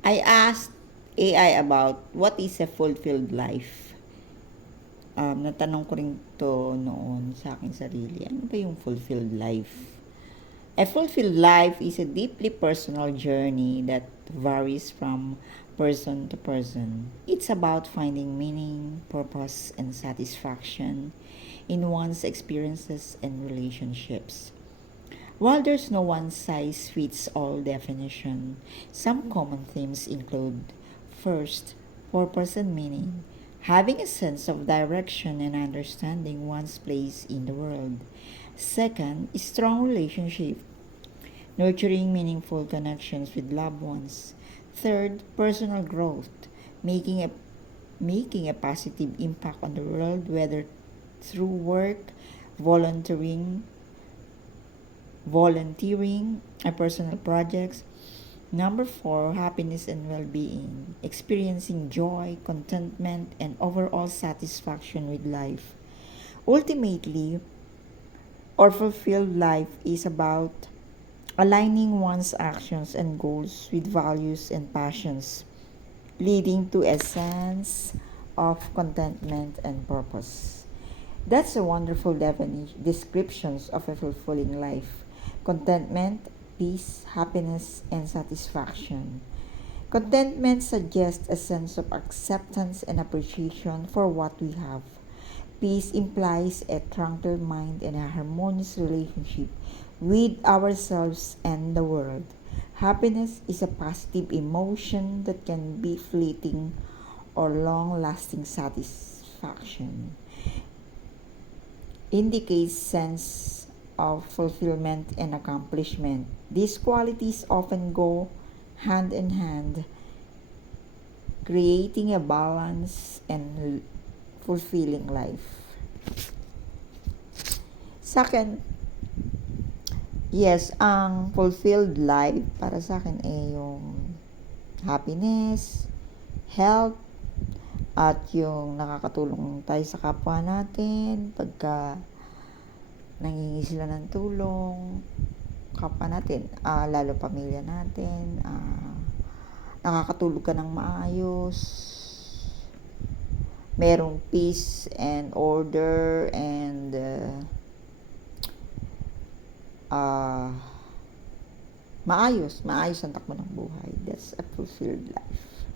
I asked AI about what is a fulfilled life. Natanong ko rin to noon sa aking sarili. Ano ba yung fulfilled life? A fulfilled life is a deeply personal journey that varies from person to person. It's about finding meaning, purpose, and satisfaction in one's experiences and relationships. While there's no one size fits all definition, some common themes include first, purpose and meaning, having a sense of direction and understanding one's place in the world. Second, strong relationship, nurturing meaningful connections with loved ones. Third, personal growth, making a making a positive impact on the world, whether through work, volunteering, or personal projects. Number four, happiness and well being, experiencing joy, contentment, and overall satisfaction with life. Ultimately, or fulfilled life is about aligning one's actions and goals with values and passions, leading to a sense of contentment and purpose. That's a wonderful descriptions of a fulfilling life. Contentment, peace, happiness, and satisfaction. Contentment suggests a sense of acceptance and appreciation for what we have. Peace implies a tranquil mind and a harmonious relationship with ourselves and the world. Happiness is a positive emotion that can be fleeting or long lasting satisfaction. Indicates sense of fulfillment and accomplishment. These qualities often go hand in hand, creating a balanced and fulfilling life. Second, yes, ang fulfilled life para sa akin ay yung happiness, health, at yung nakakatulong tayo sa kapwa natin pagka nangingi sila ng tulong, kapwa natin, lalo pamilya natin, nakakatulog ka ng maayos, merong peace and order and maayos ang takbo ng buhay. That's a fulfilled life.